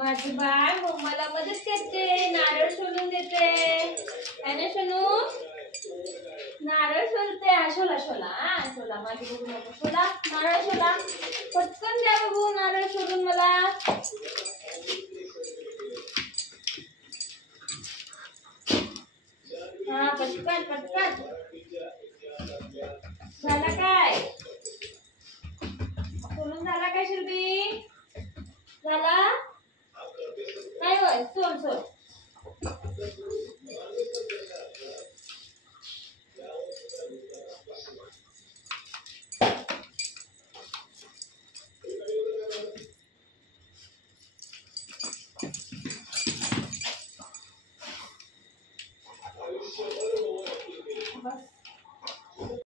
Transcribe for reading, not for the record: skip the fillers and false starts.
माझी बाळ मम्माला मदत करते, नारळ सोलून देते. है ना सोनू? नारळ सोलते. शोला शोला शोला माझी बघू नको. शोला नारळ शोला. पटकन द्या बघू नारळ सोलून मला. हा पटकन पटकन. झाला काय? सोलून झाला काय शिल्पी? झाला?